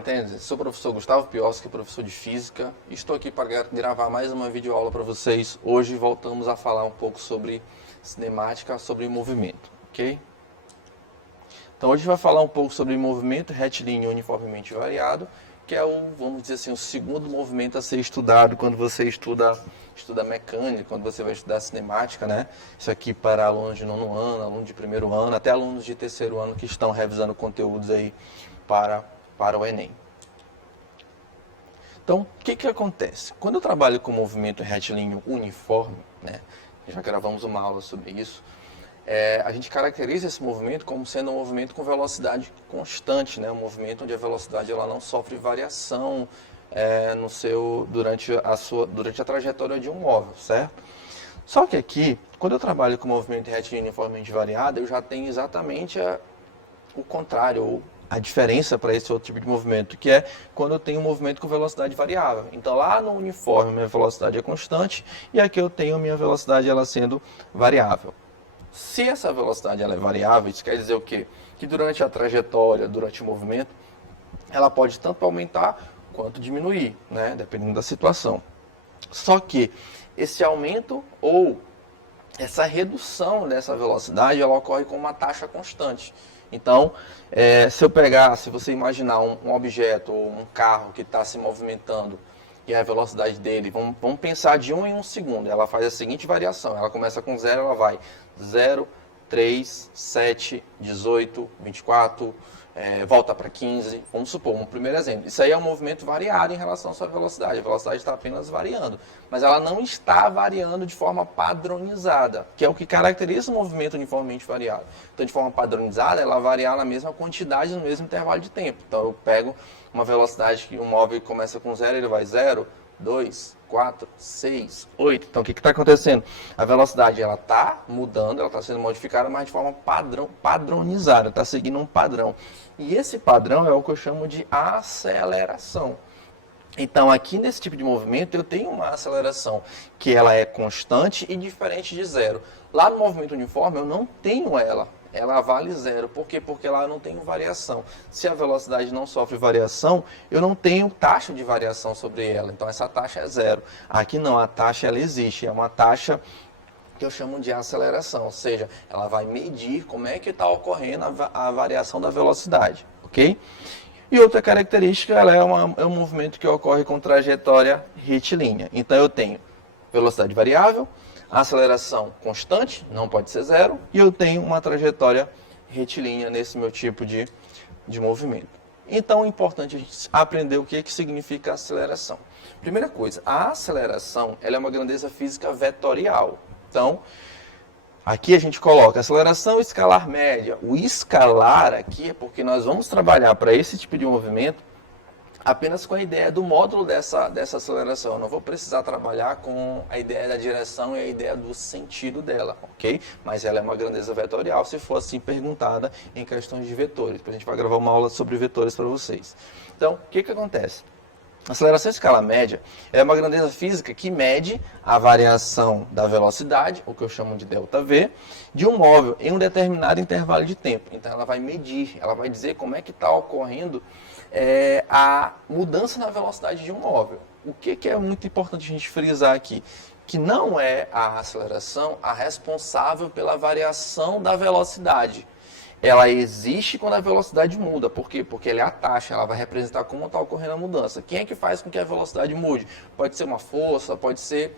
Quarenteners, sou o professor Gustavo Pioski, professor de Física, e estou aqui para gravar mais uma videoaula para vocês. Hoje voltamos a falar um pouco sobre cinemática, sobre movimento, ok? Então hoje a gente vai falar um pouco sobre movimento retilíneo uniformemente variado, que é o, vamos dizer assim, o segundo movimento a ser estudado quando você estuda mecânica, quando você vai estudar cinemática, né? Isso aqui para alunos de nono ano, alunos de primeiro ano, até alunos de terceiro ano que estão revisando conteúdos aí para o Enem. Então, o que acontece? Quando eu trabalho com movimento retilíneo uniforme, né? Já gravamos uma aula sobre isso, a gente caracteriza esse movimento como sendo um movimento com velocidade constante, né? Um movimento onde a velocidade ela não sofre variação durante a trajetória de um móvel, certo? Só que aqui, quando eu trabalho com movimento retilíneo uniformemente variado, eu já tenho exatamente o contrário, ou a diferença para esse outro tipo de movimento, que é quando eu tenho um movimento com velocidade variável. Então lá no uniforme minha velocidade é constante e aqui eu tenho a minha velocidade ela sendo variável. Se essa velocidade ela é variável, isso quer dizer o quê? Que durante a trajetória, durante o movimento, ela pode tanto aumentar quanto diminuir, né? Dependendo da situação. Só que esse aumento ou essa redução dessa velocidade, ela ocorre com uma taxa constante. Então, se você imaginar um objeto ou um carro que está se movimentando e a velocidade dele, vamos pensar de 1 em 1 segundo, ela faz a seguinte variação, ela começa com 0, ela vai 0, 3, 7, 18, 24, volta para 15, vamos supor, um primeiro exemplo. Isso aí é um movimento variado em relação à sua velocidade, a velocidade está apenas variando, mas ela não está variando de forma padronizada, que é o que caracteriza o movimento uniformemente variado. Então, de forma padronizada, ela variar na mesma quantidade, no mesmo intervalo de tempo. Então, eu pego uma velocidade que um móvel começa com 0, ele vai 0, 2, 4, 6, 8. Então, o que está acontecendo? A velocidade ela está mudando, ela está sendo modificada, mas de forma padronizada, está seguindo um padrão. E esse padrão é o que eu chamo de aceleração. Então, aqui nesse tipo de movimento, eu tenho uma aceleração que ela é constante e diferente de 0. Lá no movimento uniforme, eu não tenho ela. Ela vale 0. Por quê? Porque lá eu não tenho variação. Se a velocidade não sofre variação, eu não tenho taxa de variação sobre ela. Então, essa taxa é 0. Aqui não, a taxa ela existe. É uma taxa que eu chamo de aceleração. Ou seja, ela vai medir como é que está ocorrendo a variação da velocidade. Ok? E outra característica, ela é um movimento que ocorre com trajetória retilínea. Então, eu tenho velocidade variável, aceleração constante, não pode ser 0, e eu tenho uma trajetória retilínea nesse meu tipo de movimento. Então, é importante a gente aprender o que significa aceleração. Primeira coisa, a aceleração ela é uma grandeza física vetorial. Então, aqui a gente coloca aceleração escalar média. O escalar aqui é porque nós vamos trabalhar para esse tipo de movimento apenas com a ideia do módulo dessa aceleração. Eu não vou precisar trabalhar com a ideia da direção e a ideia do sentido dela, ok? Mas ela é uma grandeza vetorial, se for assim perguntada em questões de vetores. A gente vai gravar uma aula sobre vetores para vocês. Então, o que acontece? A aceleração escala média é uma grandeza física que mede a variação da velocidade, o que eu chamo de ΔV, de um móvel em um determinado intervalo de tempo. Então ela vai medir, ela vai dizer como é que está ocorrendo a mudança na velocidade de um móvel. O que é muito importante a gente frisar aqui? Que não é a aceleração a responsável pela variação da velocidade. Ela existe quando a velocidade muda. Por quê? Porque ela é a taxa, ela vai representar como está ocorrendo a mudança. Quem é que faz com que a velocidade mude? Pode ser uma força, pode ser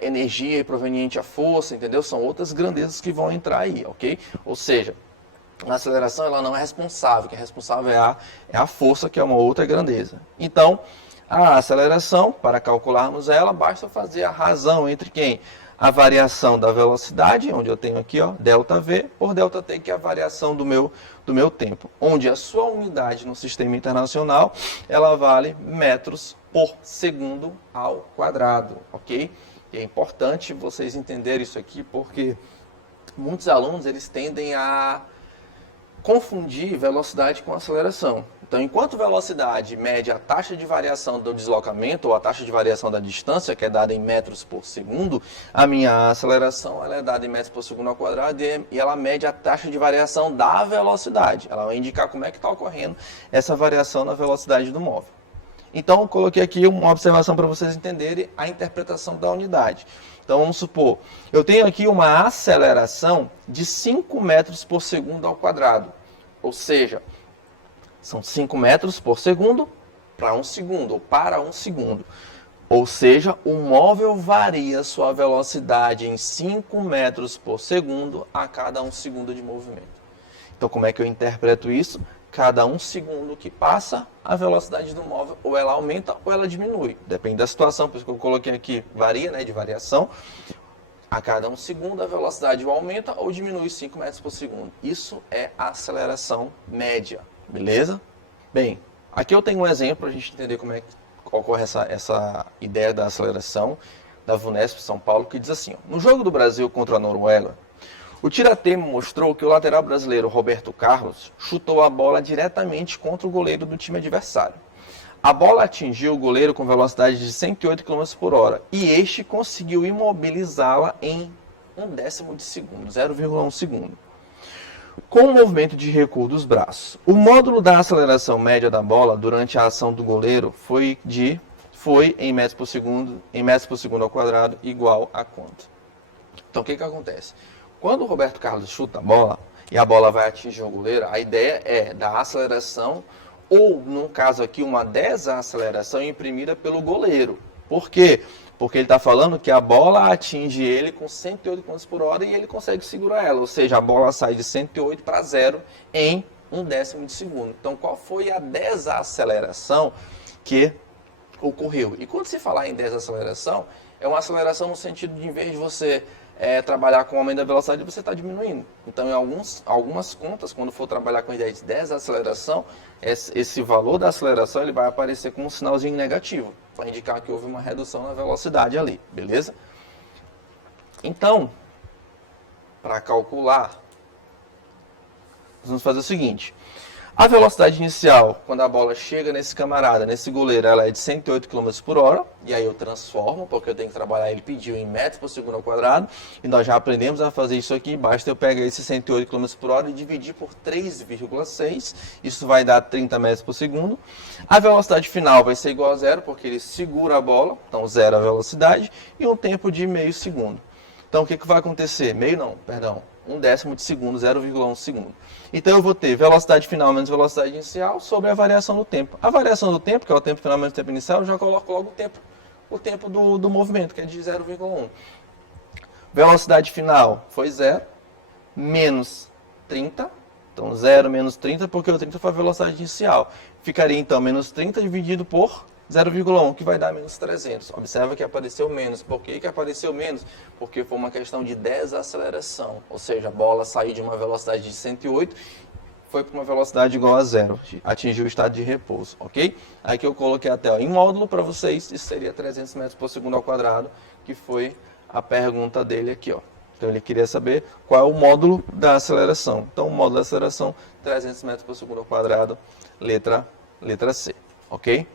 energia proveniente à força, entendeu? São outras grandezas que vão entrar aí, ok? Ou seja, a aceleração ela não é responsável, que é responsável é a força, que é uma outra grandeza. Então, a aceleração, para calcularmos ela, basta fazer a razão entre quem? A variação da velocidade, onde eu tenho aqui, ó, ΔV, por ΔT, que é a variação do meu tempo. Onde a sua unidade no sistema internacional, ela vale metros por segundo ao quadrado, ok? E é importante vocês entenderem isso aqui, porque muitos alunos, eles tendem a confundir velocidade com aceleração. Então, enquanto velocidade mede a taxa de variação do deslocamento ou a taxa de variação da distância, que é dada em metros por segundo, a minha aceleração ela é dada em metros por segundo ao quadrado e ela mede a taxa de variação da velocidade. Ela vai indicar como é que está ocorrendo essa variação na velocidade do móvel. Então, eu coloquei aqui uma observação para vocês entenderem a interpretação da unidade. Então, vamos supor, eu tenho aqui uma aceleração de 5 metros por segundo ao quadrado. Ou seja, são 5 metros por segundo para 1 segundo, ou para 1 segundo. Ou seja, o móvel varia sua velocidade em 5 metros por segundo a cada 1 segundo de movimento. Então, como é que eu interpreto isso? Cada 1 segundo que passa, a velocidade do móvel ou ela aumenta ou ela diminui. Depende da situação, por isso que eu coloquei aqui, varia, né, de variação. A cada 1 segundo a velocidade ou aumenta ou diminui 5 metros por segundo. Isso é a aceleração média, beleza? Bem, aqui eu tenho um exemplo para a gente entender como é que ocorre essa ideia da aceleração da VUNESP São Paulo, que diz assim, ó, no jogo do Brasil contra a Noruega, o tirateima mostrou que o lateral brasileiro Roberto Carlos chutou a bola diretamente contra o goleiro do time adversário. A bola atingiu o goleiro com velocidade de 108 km por hora e este conseguiu imobilizá-la em 1/10 de segundo, 0,1 segundo. Com o movimento de recuo dos braços, o módulo da aceleração média da bola durante a ação do goleiro foi em metros por segundo ao quadrado igual a quanto? Então, o que acontece? Quando o Roberto Carlos chuta a bola e a bola vai atingir o goleiro, a ideia é da aceleração ou, no caso aqui, uma desaceleração imprimida pelo goleiro. Por quê? Porque ele está falando que a bola atinge ele com 108 km por hora e ele consegue segurar ela. Ou seja, a bola sai de 108 para 0 em 1/10 de segundo. Então, qual foi a desaceleração que ocorreu? E quando se falar em desaceleração, é uma aceleração no sentido de, em vez de você trabalhar com o aumento da velocidade, você está diminuindo. Então, em algumas contas, quando for trabalhar com a ideia de desaceleração, esse valor da aceleração ele vai aparecer com um sinalzinho negativo, para indicar que houve uma redução na velocidade ali, beleza? Então, para calcular, nós vamos fazer o seguinte. A velocidade inicial, quando a bola chega nesse camarada, nesse goleiro, ela é de 108 km por hora. E aí eu transformo, porque eu tenho que trabalhar, ele pediu em metros por segundo ao quadrado. E nós já aprendemos a fazer isso aqui. Basta eu pegar esse 108 km por hora e dividir por 3,6. Isso vai dar 30 metros por segundo. A velocidade final vai ser igual a zero, porque ele segura a bola. Então, zero a velocidade. E um tempo de meio segundo. Então, o que vai acontecer? 1/10 de segundo, 0,1 segundo. Então, eu vou ter velocidade final menos velocidade inicial sobre a variação do tempo. A variação do tempo, que é o tempo final menos o tempo inicial, eu já coloco logo o tempo do movimento, que é de 0,1. Velocidade final foi 0, menos 30. Então, 0 menos 30, porque o 30 foi a velocidade inicial. Ficaria, então, menos 30 dividido por 0,1, que vai dar menos 300. Observa que apareceu menos. Por que apareceu menos? Porque foi uma questão de desaceleração. Ou seja, a bola saiu de uma velocidade de 108, foi para uma velocidade igual a zero. Atingiu o estado de repouso, ok? Aqui eu coloquei até em módulo para vocês, isso seria 300 metros por segundo ao quadrado, que foi a pergunta dele aqui, ó. Então ele queria saber qual é o módulo da aceleração. Então o módulo da aceleração, 300 metros por segundo ao quadrado, letra C, ok?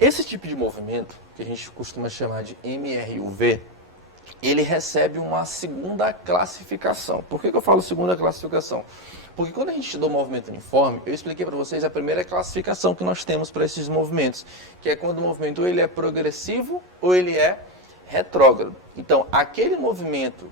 Esse tipo de movimento, que a gente costuma chamar de MRUV, ele recebe uma segunda classificação. Por que eu falo segunda classificação? Porque quando a gente estudou movimento uniforme, eu expliquei para vocês a primeira classificação que nós temos para esses movimentos, que é quando o movimento ele é progressivo ou ele é retrógrado. Então, aquele movimento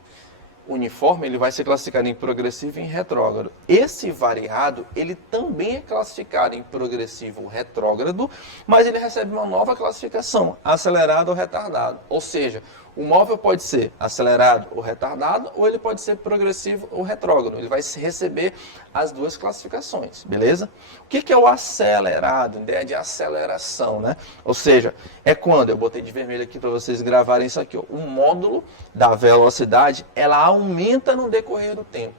uniforme, ele vai ser classificado em progressivo e em retrógrado. Esse variado, ele também é classificado em progressivo retrógrado, mas ele recebe uma nova classificação, acelerado ou retardado. Ou seja, o móvel pode ser acelerado ou retardado, ou ele pode ser progressivo ou retrógrado. Ele vai receber as duas classificações, beleza? O que é o acelerado? Ideia de aceleração, né? Ou seja, é quando, eu botei de vermelho aqui para vocês gravarem isso aqui, ó, o módulo da velocidade, ela aumenta no decorrer do tempo.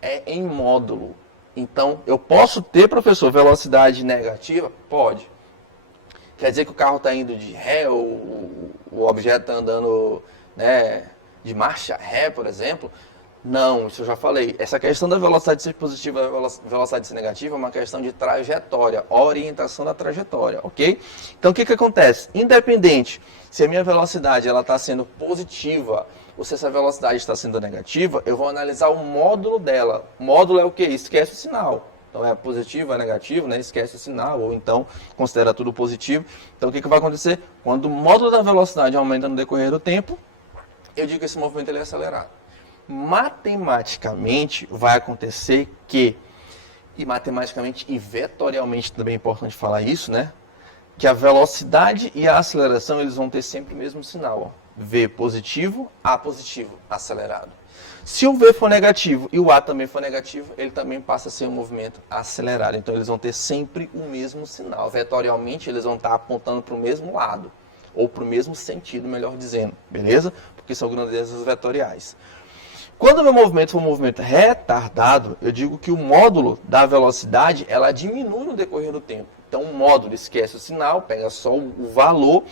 É em módulo. Então, eu posso ter, professor, velocidade negativa? Pode. Quer dizer que o carro está indo de ré, ou o objeto está andando, né, de marcha ré, por exemplo? Não, isso eu já falei. Essa questão da velocidade ser positiva e da velocidade ser negativa é uma questão de trajetória, orientação da trajetória, ok? Então, o que acontece? Independente se a minha velocidade está sendo positiva ou se essa velocidade está sendo negativa, eu vou analisar o módulo dela. O módulo é o quê? Esquece o sinal. Então, é positivo, é negativo, né? Esquece o sinal, ou então considera tudo positivo. Então, o que vai acontecer? Quando o módulo da velocidade aumenta no decorrer do tempo, eu digo que esse movimento ele é acelerado. Matematicamente vai acontecer que, e matematicamente e vetorialmente também é importante falar isso, né? Que a velocidade e a aceleração eles vão ter sempre o mesmo sinal. Ó. V positivo, A positivo, acelerado. Se o V for negativo e o A também for negativo, ele também passa a ser um movimento acelerado. Então eles vão ter sempre o mesmo sinal. Vetorialmente eles vão estar apontando para o mesmo lado, ou para o mesmo sentido, melhor dizendo, beleza? Porque são grandezas vetoriais. Quando o meu movimento for um movimento retardado, eu digo que o módulo da velocidade ela diminui no decorrer do tempo. Então o módulo esquece o sinal, pega só o valor,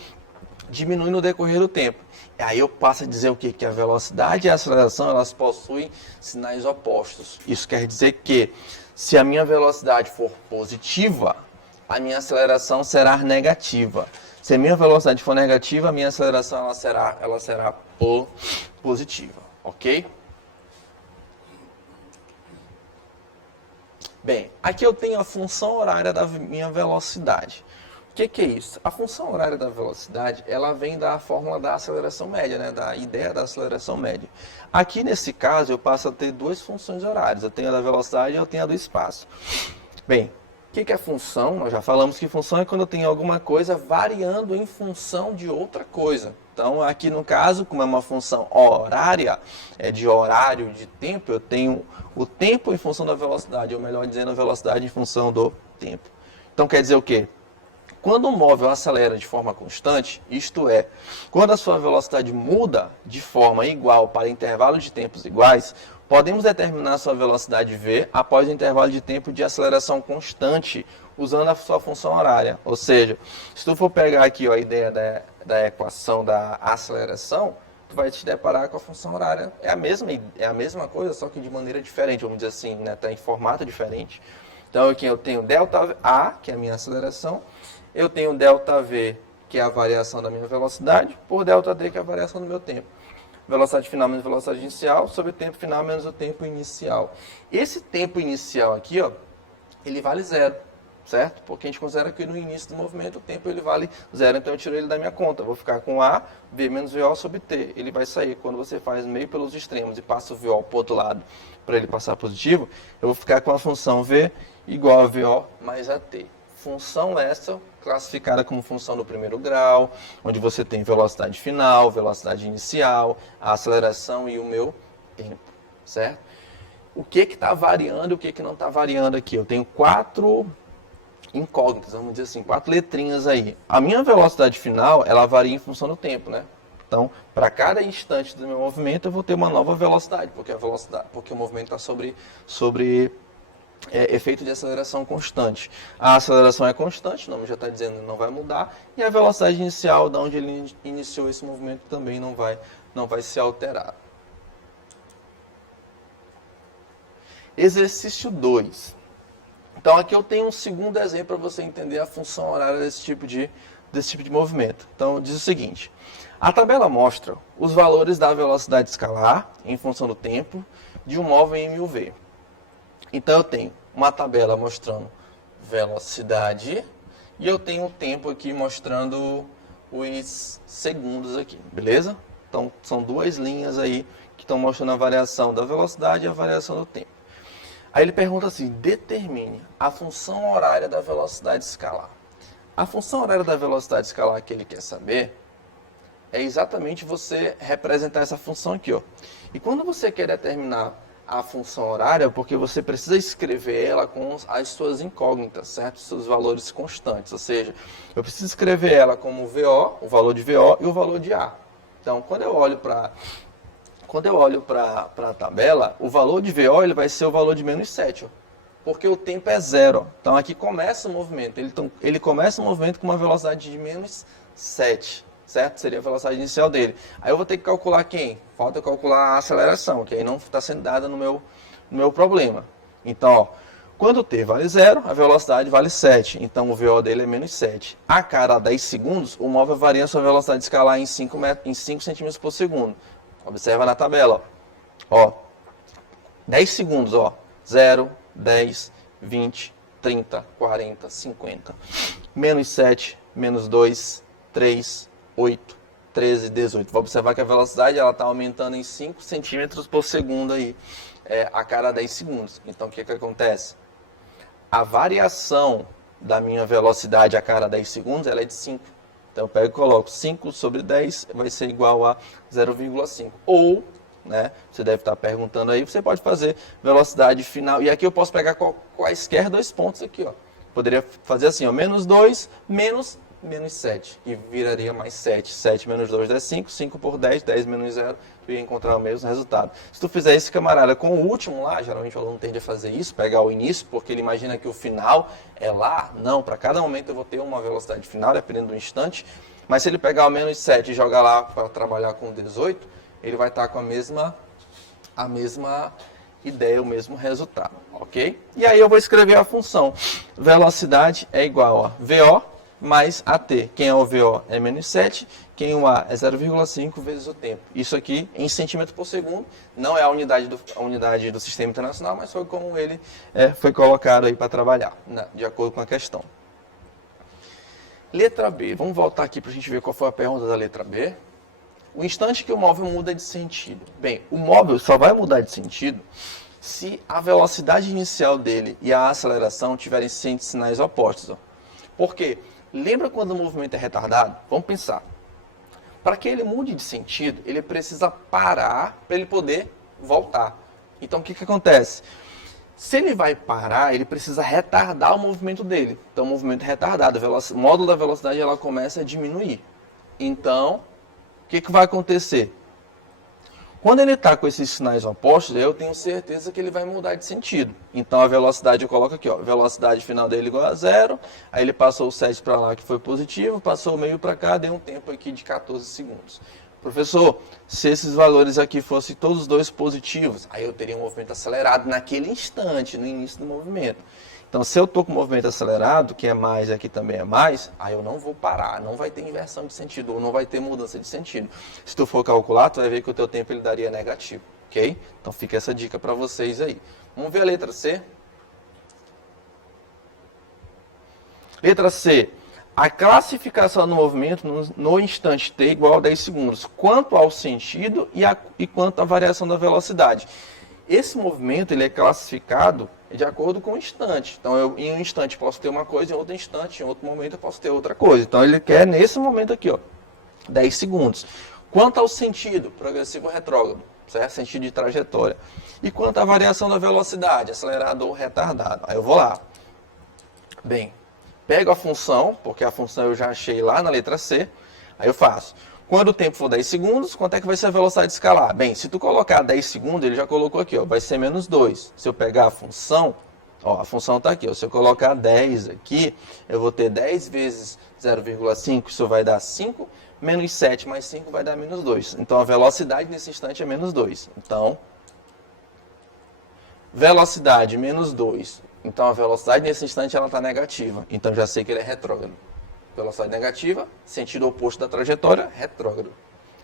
diminui no decorrer do tempo. E aí eu passo a dizer o quê? Que a velocidade e a aceleração elas possuem sinais opostos. Isso quer dizer que se a minha velocidade for positiva, a minha aceleração será negativa. Se a minha velocidade for negativa, a minha aceleração ela será positiva, ok? Bem, aqui eu tenho a função horária da minha velocidade. O que é isso? A função horária da velocidade, ela vem da fórmula da aceleração média, né? Da ideia da aceleração média. Aqui, nesse caso, eu passo a ter duas funções horárias. Eu tenho a da velocidade e eu tenho a do espaço. Bem, o que é função? Nós já falamos que função é quando eu tenho alguma coisa variando em função de outra coisa. Então, aqui no caso, como é uma função horária, é de horário, de tempo, eu tenho o tempo em função da velocidade, ou melhor dizendo, a velocidade em função do tempo. Então, quer dizer o quê? Quando um móvel acelera de forma constante, isto é, quando a sua velocidade muda de forma igual para intervalos de tempos iguais, podemos determinar a sua velocidade v após o intervalo de tempo de aceleração constante, usando a sua função horária. Ou seja, se tu for pegar aqui ó, a ideia da equação da aceleração, tu vai te deparar com a função horária. É a mesma coisa, só que de maneira diferente, vamos dizer assim, né? Tá em formato diferente. Então aqui eu tenho ΔA, que é a minha aceleração, eu tenho ΔV, que é a variação da minha velocidade, por ΔD, que é a variação do meu tempo. Velocidade final menos velocidade inicial, sobre o tempo final menos o tempo inicial. Esse tempo inicial aqui, ó, ele vale zero, certo? Porque a gente considera que no início do movimento o tempo ele vale zero, então eu tiro ele da minha conta. Vou ficar com A, V menos VO sobre T. Ele vai sair quando você faz meio pelos extremos e passa o VO para o outro lado para ele passar positivo, eu vou ficar com a função V igual a VO mais a T. Função essa classificada como função do primeiro grau, onde você tem velocidade final, velocidade inicial, a aceleração e o meu tempo, certo? O que está variando e o que não está variando aqui? Eu tenho 4 incógnitas, vamos dizer assim, 4 letrinhas aí. A minha velocidade final, ela varia em função do tempo, né? Então, para cada instante do meu movimento, eu vou ter uma nova velocidade, porque o movimento está sobre efeito de aceleração constante. A aceleração é constante, o nome já está dizendo que não vai mudar, e a velocidade inicial, de onde ele iniciou esse movimento, também não vai se alterar. Exercício 2. Então aqui eu tenho um segundo exemplo para você entender a função horária desse tipo de movimento. Então diz o seguinte, a tabela mostra os valores da velocidade escalar em função do tempo de um móvel em 1000V. Então eu tenho uma tabela mostrando velocidade e eu tenho um tempo aqui mostrando os segundos aqui, beleza? Então são duas linhas aí que estão mostrando a variação da velocidade e a variação do tempo. Aí ele pergunta assim, determine a função horária da velocidade escalar. A função horária da velocidade escalar que ele quer saber é exatamente você representar essa função aqui, ó. E quando você quer determinar a função horária, porque você precisa escrever ela com as suas incógnitas, certo? Os seus valores constantes, ou seja, eu preciso escrever ela como VO, o valor de VO e o valor de A. Então, quando eu olho para a tabela, o valor de VO ele vai ser o valor de menos 7, ó, porque o tempo é zero. Então, aqui começa o movimento. Ele começa o movimento com uma velocidade de menos 7, certo? Seria a velocidade inicial dele. Aí eu vou ter que calcular quem? Falta eu calcular a aceleração, que aí não está sendo dada no meu problema. Então, ó, quando o t vale 0, a velocidade vale 7. Então, o VO dele é menos 7. A cada 10 segundos, o móvel varia a sua velocidade escalar em 5 centímetros por segundo. Observa na tabela. Ó, 10 segundos, ó. 0, 10, 20, 30, 40, 50. Menos 7, menos 2, 3, 8, 13, 18. Vou observar que a velocidade está aumentando em 5 centímetros por segundo aí, a cada 10 segundos. Então, o que acontece? A variação da minha velocidade a cada 10 segundos ela é de 5. Então, eu pego e coloco 5 sobre 10 vai ser igual a 0,5. Ou, né, você deve estar perguntando aí, você pode fazer velocidade final. E aqui eu posso pegar quaisquer dois pontos aqui, ó. Poderia fazer assim, ó, menos 2, menos 7, que viraria mais 7. 7 menos 2 dá 5, 5 por 10, 10 menos 0, tu ia encontrar o mesmo resultado. Se tu fizer esse, camarada, com o último lá, geralmente o aluno tende a fazer isso, pegar o início, porque ele imagina que o final é lá. Não, para cada momento eu vou ter uma velocidade final, dependendo do instante. Mas se ele pegar o menos 7 e jogar lá para trabalhar com 18, ele vai estar com a mesma ideia, o mesmo resultado, ok? E aí eu vou escrever a função. Velocidade é igual a VO mais AT. Quem é o VO é menos 7, quem o A é 0,5 vezes o tempo. Isso aqui em centímetro por segundo, não é a unidade do sistema internacional, mas foi como ele foi colocado aí para trabalhar, de acordo com a questão. Letra B, vamos voltar aqui para a gente ver qual foi a pergunta da letra B. O instante que o móvel muda de sentido. Bem, o móvel só vai mudar de sentido se a velocidade inicial dele e a aceleração tiverem sinais opostos. Ó. Por quê? Lembra quando o movimento é retardado? Vamos pensar. Para que ele mude de sentido, ele precisa parar para ele poder voltar. Então, o que acontece? Se ele vai parar, ele precisa retardar o movimento dele. Então, o movimento é retardado, o módulo da velocidade ela começa a diminuir. Então, o que vai acontecer? Quando ele está com esses sinais opostos, eu tenho certeza que ele vai mudar de sentido. Então, a velocidade, eu coloco aqui, ó, velocidade final dele igual a 0, aí ele passou o 7 para lá, que foi positivo, passou o meio para cá, deu um tempo aqui de 14 segundos. Professor, se esses valores aqui fossem todos os dois positivos, aí eu teria um movimento acelerado naquele instante, no início do movimento. Então, se eu estou com o movimento acelerado, que é mais e aqui também é mais, aí eu não vou parar, não vai ter inversão de sentido, ou não vai ter mudança de sentido. Se tu for calcular, tu vai ver que o teu tempo ele daria negativo, ok? Então, fica essa dica para vocês aí. Vamos ver a letra C. Letra C. A classificação do movimento no instante t igual a 10 segundos, quanto ao sentido e quanto à variação da velocidade. Esse movimento ele é classificado de acordo com o instante. Então, em um instante posso ter uma coisa, em outro instante, em outro momento eu posso ter outra coisa. Então, ele quer nesse momento aqui, ó, 10 segundos. Quanto ao sentido, progressivo ou retrógrado, certo? Sentido de trajetória. E quanto à variação da velocidade, acelerado ou retardado. Aí eu vou lá. Bem, pego a função, porque a função eu já achei lá na letra C. Aí eu faço. Quando o tempo for 10 segundos, quanto é que vai ser a velocidade escalar? Bem, se tu colocar 10 segundos, ele já colocou aqui, ó, vai ser menos 2. Se eu pegar a função, ó, a função está aqui, ó, se eu colocar 10 aqui, eu vou ter 10 vezes 0,5, isso vai dar 5, menos 7 mais 5 vai dar menos 2. Então, a velocidade nesse instante é menos 2. Então, velocidade menos 2. Então, a velocidade nesse instante ela está negativa. Então, já sei que ele é retrógrado. Velocidade negativa, sentido oposto da trajetória, retrógrado,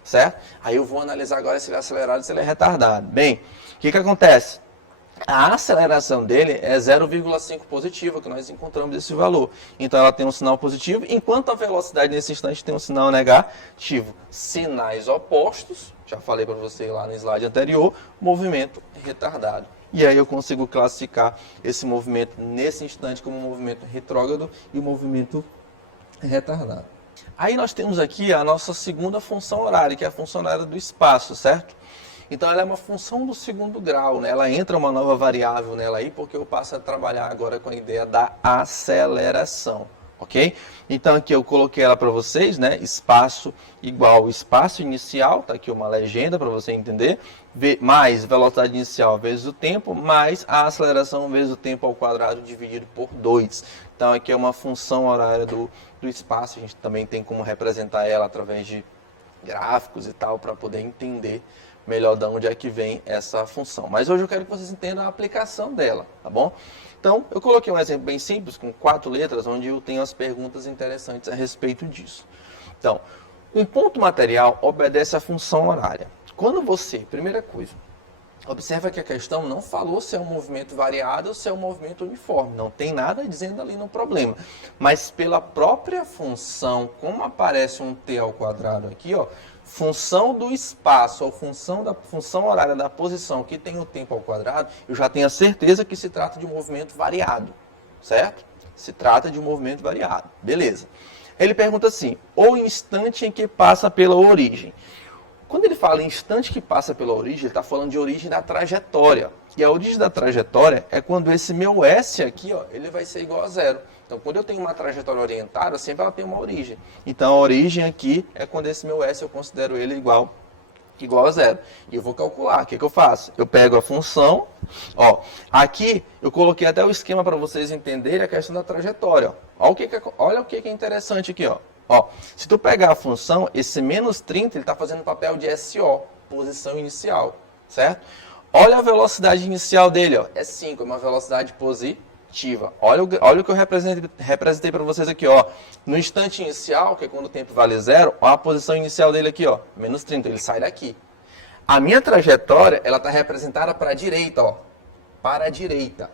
certo? Aí eu vou analisar agora se ele é acelerado e se ele é retardado. Bem, o que acontece? A aceleração dele é 0,5 positiva, que nós encontramos esse valor. Então ela tem um sinal positivo, enquanto a velocidade nesse instante tem um sinal negativo. Sinais opostos, já falei para você lá no slide anterior, movimento retardado. E aí eu consigo classificar esse movimento nesse instante como um movimento retrógrado e um movimento retardado. Aí nós temos aqui a nossa segunda função horária, que é a função horária do espaço, certo? Então ela é uma função do segundo grau, né? Ela entra uma nova variável nela aí, porque eu passo a trabalhar agora com a ideia da aceleração, ok? Então aqui eu coloquei ela para vocês, né? Espaço igual espaço inicial, tá aqui uma legenda para você entender, mais velocidade inicial vezes o tempo, mais a aceleração vezes o tempo ao quadrado dividido por 2. Então aqui é uma função horária do espaço, a gente também tem como representar ela através de gráficos e tal, para poder entender melhor de onde é que vem essa função. Mas hoje eu quero que vocês entendam a aplicação dela, tá bom? Então, eu coloquei um exemplo bem simples, com 4 letras, onde eu tenho as perguntas interessantes a respeito disso. Então, um ponto material obedece à função horária. Quando você, primeira coisa, observa que a questão não falou se é um movimento variado ou se é um movimento uniforme. Não tem nada dizendo ali no problema. Mas pela própria função, como aparece um t ao quadrado aqui, ó, função do espaço ou função da função horária da posição que tem o tempo ao quadrado, eu já tenho a certeza que se trata de um movimento variado, certo? Se trata de um movimento variado. Beleza. Ele pergunta assim, o instante em que passa pela origem. Quando ele fala em instante que passa pela origem, ele está falando de origem da trajetória. E a origem da trajetória é quando esse meu S aqui, ó, ele vai ser igual a zero. Então, quando eu tenho uma trajetória orientada, sempre ela tem uma origem. Então, a origem aqui é quando esse meu S eu considero ele igual a zero. E eu vou calcular. O que eu faço? Eu pego a função. Ó, aqui eu coloquei até o esquema para vocês entenderem a questão da trajetória. Ó. Olha o que é interessante aqui. Ó, se tu pegar a função, esse menos 30 ele está fazendo o papel de SO, posição inicial, certo? Olha a velocidade inicial dele, ó, é 5, é uma velocidade positiva. Olha o que eu representei para vocês aqui, ó. No instante inicial, que é quando o tempo vale zero, ó, a posição inicial dele aqui, ó, menos 30, ele sai daqui. A minha trajetória, ela está representada para a direita, ó, para a direita.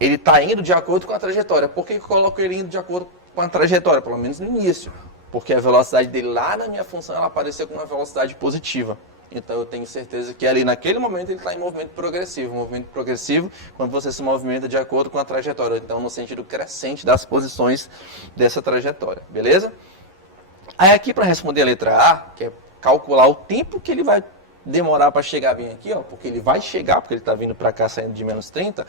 Ele está indo de acordo com a trajetória. Por que eu coloco ele indo de acordo com a trajetória, pelo menos no início? Porque a velocidade dele lá na minha função, ela apareceu com uma velocidade positiva. Então eu tenho certeza que ali naquele momento ele está em movimento progressivo. Movimento progressivo quando você se movimenta de acordo com a trajetória. Então no sentido crescente das posições dessa trajetória. Beleza? Aí aqui para responder a letra A, que é calcular o tempo que ele vai demorar para chegar bem aqui, ó, porque ele vai chegar, porque ele está vindo para cá saindo de menos 30,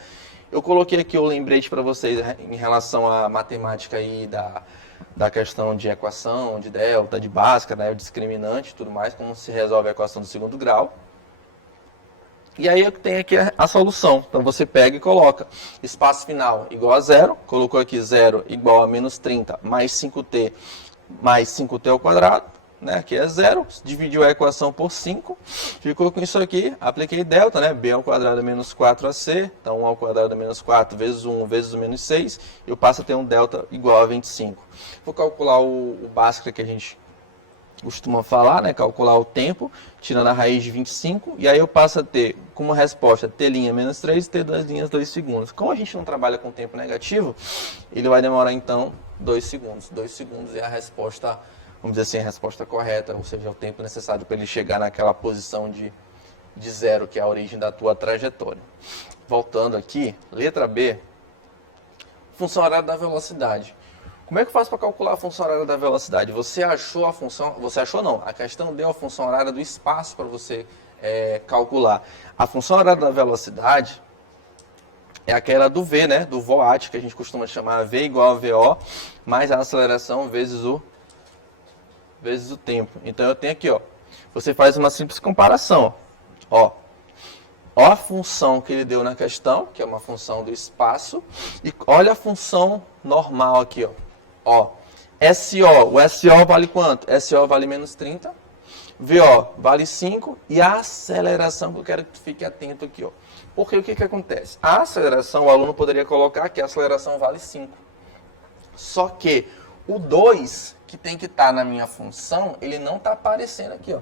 eu coloquei aqui o lembrete para vocês em relação à matemática aí da questão de equação, de delta, de Bhaskara, né, o discriminante e tudo mais, como se resolve a equação do segundo grau. E aí eu tenho aqui a solução. Então você pega e coloca espaço final igual a zero, colocou aqui zero igual a menos 30 mais 5t mais 5t ao quadrado, né? Aqui é zero, dividiu a equação por 5, ficou com isso aqui, apliquei delta, né? B ao quadrado é menos 4ac, então 1 ao quadrado é menos 4 vezes 1 vezes o menos 6, eu passo a ter um delta igual a 25. Vou calcular o Bhaskara que a gente costuma falar, né? Calcular o tempo, tirando a raiz de 25, e aí eu passo a ter como resposta t' menos 3 e t2' 2 segundos. Como a gente não trabalha com tempo negativo, ele vai demorar então 2 segundos. 2 segundos é a resposta, vamos dizer assim, a resposta correta, ou seja, o tempo necessário para ele chegar naquela posição de zero, que é a origem da tua trajetória. Voltando aqui, letra B, função horária da velocidade. Como é que eu faço para calcular a função horária da velocidade? Você achou a função, você achou não, a questão deu a função horária do espaço para você calcular. A função horária da velocidade é aquela do V, né, do VOAT, que a gente costuma chamar V igual a VO, mais a aceleração vezes o tempo. Então eu tenho aqui, ó, você faz uma simples comparação, ó a função que ele deu na questão, que é uma função do espaço, e olha a função normal aqui, ó, SO, o SO vale quanto? SO vale menos 30, VO vale 5, e a aceleração, que eu quero que tu fique atento aqui, ó. Porque o que acontece? A aceleração, o aluno poderia colocar que a aceleração vale 5. Só que o 2, que tem que estar na minha função, ele não está aparecendo aqui, ó.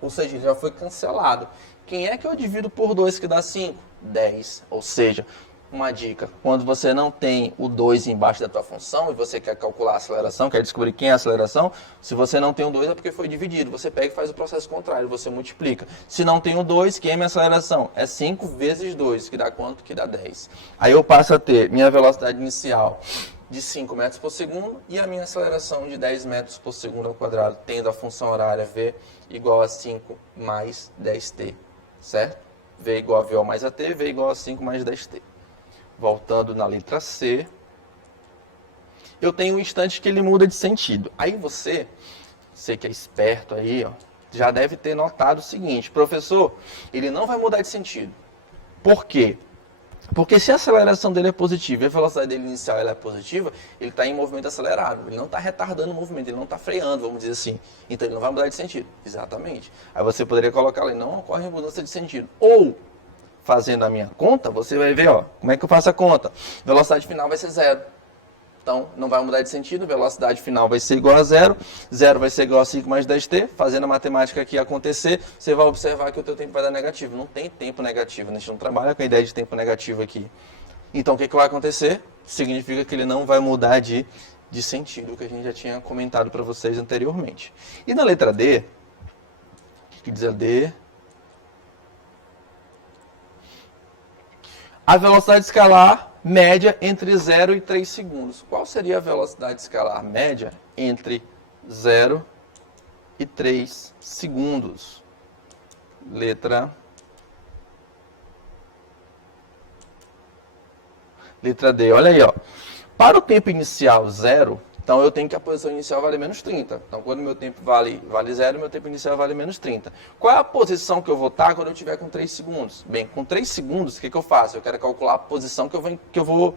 Ou seja, ele já foi cancelado. Quem é que eu divido por 2 que dá 5? 10. Ou seja, uma dica, quando você não tem o 2 embaixo da tua função e você quer calcular a aceleração, quer descobrir quem é a aceleração, se você não tem o 2 é porque foi dividido. Você pega e faz o processo contrário, você multiplica. Se não tem o 2, quem é a minha aceleração? É 5 vezes 2, que dá quanto? Que dá 10. Aí eu passo a ter minha velocidade inicial de 5 metros por segundo e a minha aceleração de 10 metros por segundo ao quadrado, tendo a função horária V igual a 5 mais 10t, certo? V igual a VO mais AT, V igual a 5 mais 10t. Voltando na letra C, eu tenho um instante que ele muda de sentido. Aí você que é esperto aí, ó, já deve ter notado o seguinte, professor, ele não vai mudar de sentido. Por quê? Porque se a aceleração dele é positiva e a velocidade dele inicial ela é positiva, ele está em movimento acelerado. Ele não está retardando o movimento, ele não está freando, vamos dizer assim. Então ele não vai mudar de sentido. Exatamente. Aí você poderia colocar ali, não ocorre mudança de sentido. Ou, fazendo a minha conta, você vai ver, ó, como é que eu faço a conta? Velocidade final vai ser zero. Então, não vai mudar de sentido, velocidade final vai ser igual a zero, zero vai ser igual a 5 mais 10t, fazendo a matemática aqui acontecer, você vai observar que o teu tempo vai dar negativo. Não tem tempo negativo, a gente não trabalha com a ideia de tempo negativo aqui. Então, o que vai acontecer? Significa que ele não vai mudar de sentido, que a gente já tinha comentado para vocês anteriormente. E na letra D, o que diz a D? A velocidade escalar média entre 0 e 3 segundos. Qual seria a velocidade escalar média entre 0 e 3 segundos? Letra D. Olha aí, ó. Para o tempo inicial 0, então eu tenho que a posição inicial vale menos 30. Então quando meu tempo vale 0, meu tempo inicial vale menos 30. Qual é a posição que eu vou estar quando eu tiver com 3 segundos? Bem, com 3 segundos, o que eu faço? Eu quero calcular a posição que eu vou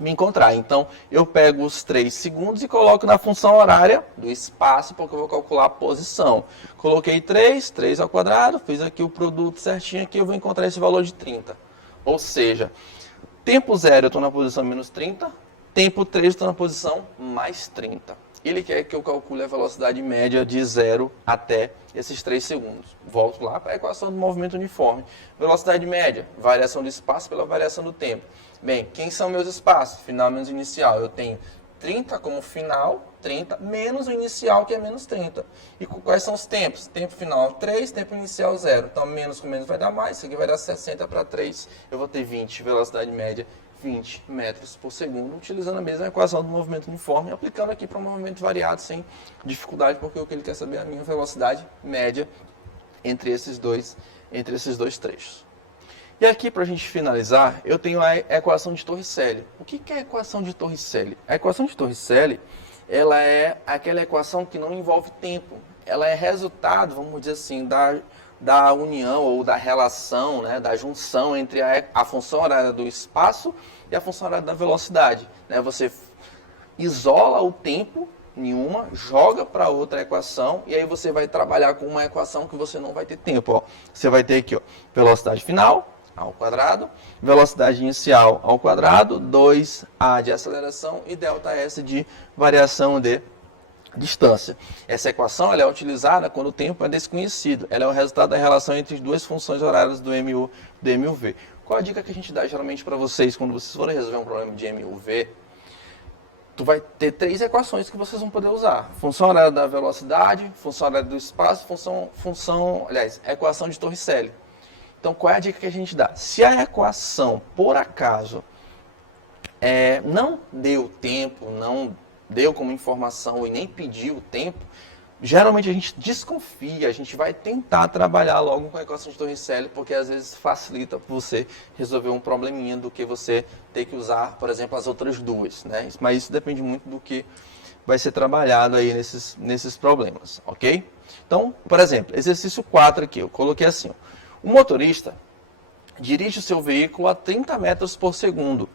me encontrar. Então eu pego os 3 segundos e coloco na função horária do espaço, porque eu vou calcular a posição. Coloquei 3 ao quadrado, fiz aqui o produto certinho aqui, eu vou encontrar esse valor de 30. Ou seja, tempo 0 eu estou na posição menos 30, tempo 3 eu estou na posição mais 30. Ele quer que eu calcule a velocidade média de 0 até esses 3 segundos. Volto lá para a equação do movimento uniforme. Velocidade média, variação do espaço pela variação do tempo. Bem, quem são meus espaços? Final menos inicial. Eu tenho 30 como final, 30, menos o inicial, que é menos 30. E quais são os tempos? Tempo final 3, tempo inicial 0. Então, menos com menos vai dar mais. Isso aqui vai dar 60 para 3. Eu vou ter 20, velocidade média 20 metros por segundo, utilizando a mesma equação do movimento uniforme, aplicando aqui para um movimento variado sem dificuldade, porque o que ele quer saber é a minha velocidade média entre esses dois trechos. E aqui, para a gente finalizar, eu tenho a equação de Torricelli. O que é a equação de Torricelli? A equação de Torricelli, ela é aquela equação que não envolve tempo. Ela é resultado, vamos dizer assim, da união ou da relação, né, da junção entre a função horária do espaço e a função horária da velocidade. Né? Você isola o tempo em uma, joga para outra equação e aí você vai trabalhar com uma equação que você não vai ter tempo. Ó. Você vai ter aqui, ó, velocidade final ao quadrado, velocidade inicial ao quadrado, 2a de aceleração e ΔS de variação de distância. Essa equação ela é utilizada quando o tempo é desconhecido. Ela é o resultado da relação entre as duas funções horárias do MU e do MUV. Qual a dica que a gente dá geralmente para vocês quando vocês forem resolver um problema de MUV? Tu vai ter 3 equações que vocês vão poder usar. Função horária da velocidade, função horária do espaço, equação de Torricelli. Então, qual é a dica que a gente dá? Se a equação, por acaso, não deu tempo, não deu como informação e nem pediu o tempo, geralmente a gente desconfia, a gente vai tentar trabalhar logo com a equação de Torricelli, porque às vezes facilita você resolver um probleminha do que você ter que usar, por exemplo, as outras duas, né? Mas isso depende muito do que vai ser trabalhado aí nesses problemas, ok? Então, por exemplo, exercício 4 aqui, eu coloquei assim, ó. O motorista dirige o seu veículo a 30 metros por segundo,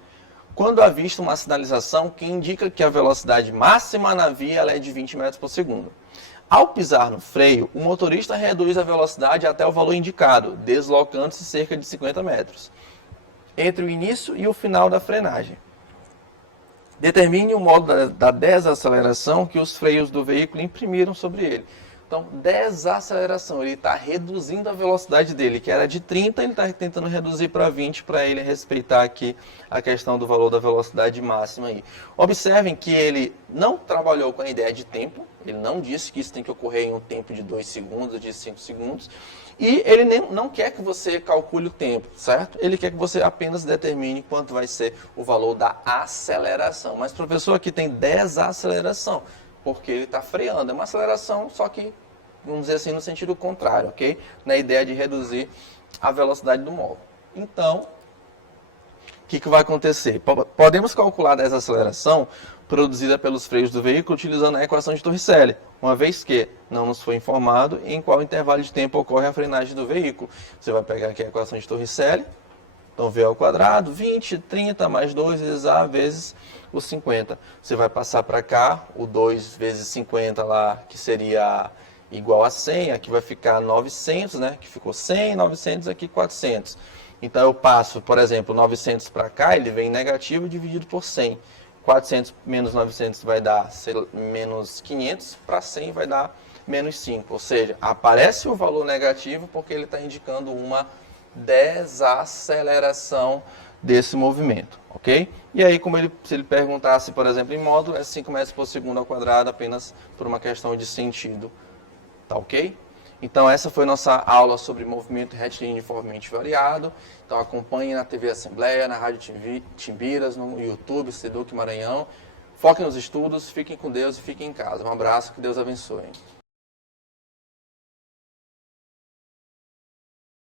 quando avista uma sinalização que indica que a velocidade máxima na via ela é de 20 metros por segundo. Ao pisar no freio, o motorista reduz a velocidade até o valor indicado, deslocando-se cerca de 50 metros, entre o início e o final da frenagem. Determine o modo da desaceleração que os freios do veículo imprimiram sobre ele. Então, desaceleração, ele está reduzindo a velocidade dele, que era de 30, ele está tentando reduzir para 20 para ele respeitar aqui a questão do valor da velocidade máxima aí. Observem que ele não trabalhou com a ideia de tempo, ele não disse que isso tem que ocorrer em um tempo de 2 segundos, de 5 segundos, e ele não quer que você calcule o tempo, certo? Ele quer que você apenas determine quanto vai ser o valor da aceleração. Mas, professor, aqui tem desaceleração. Porque ele está freando. É uma aceleração, só que, vamos dizer assim, no sentido contrário, ok? Na ideia de reduzir a velocidade do móvel. Então, que vai acontecer? Podemos calcular a desaceleração produzida pelos freios do veículo utilizando a equação de Torricelli, uma vez que não nos foi informado em qual intervalo de tempo ocorre a frenagem do veículo. Você vai pegar aqui a equação de Torricelli, então V ao quadrado, 20, 30 mais 2 vezes A vezes os 50. Você vai passar para cá, o 2 vezes 50 lá, que seria igual a 100, aqui vai ficar 900, né? Que ficou 100, 900, aqui 400. Então eu passo, por exemplo, 900 para cá, ele vem negativo dividido por 100. 400 menos 900 vai dar menos 500, para 100 vai dar menos 5. Ou seja, aparece o valor negativo porque ele está indicando uma desaceleração desse movimento, ok? E aí, se ele perguntasse, por exemplo, em módulo, é 5 metros por segundo ao quadrado, apenas por uma questão de sentido, tá ok? Então, essa foi nossa aula sobre movimento retilíneo uniformemente variado. Então, acompanhe na TV Assembleia, na Rádio Timbiras, no YouTube, Seduc Maranhão. Foquem nos estudos, fiquem com Deus e fiquem em casa. Um abraço, que Deus abençoe.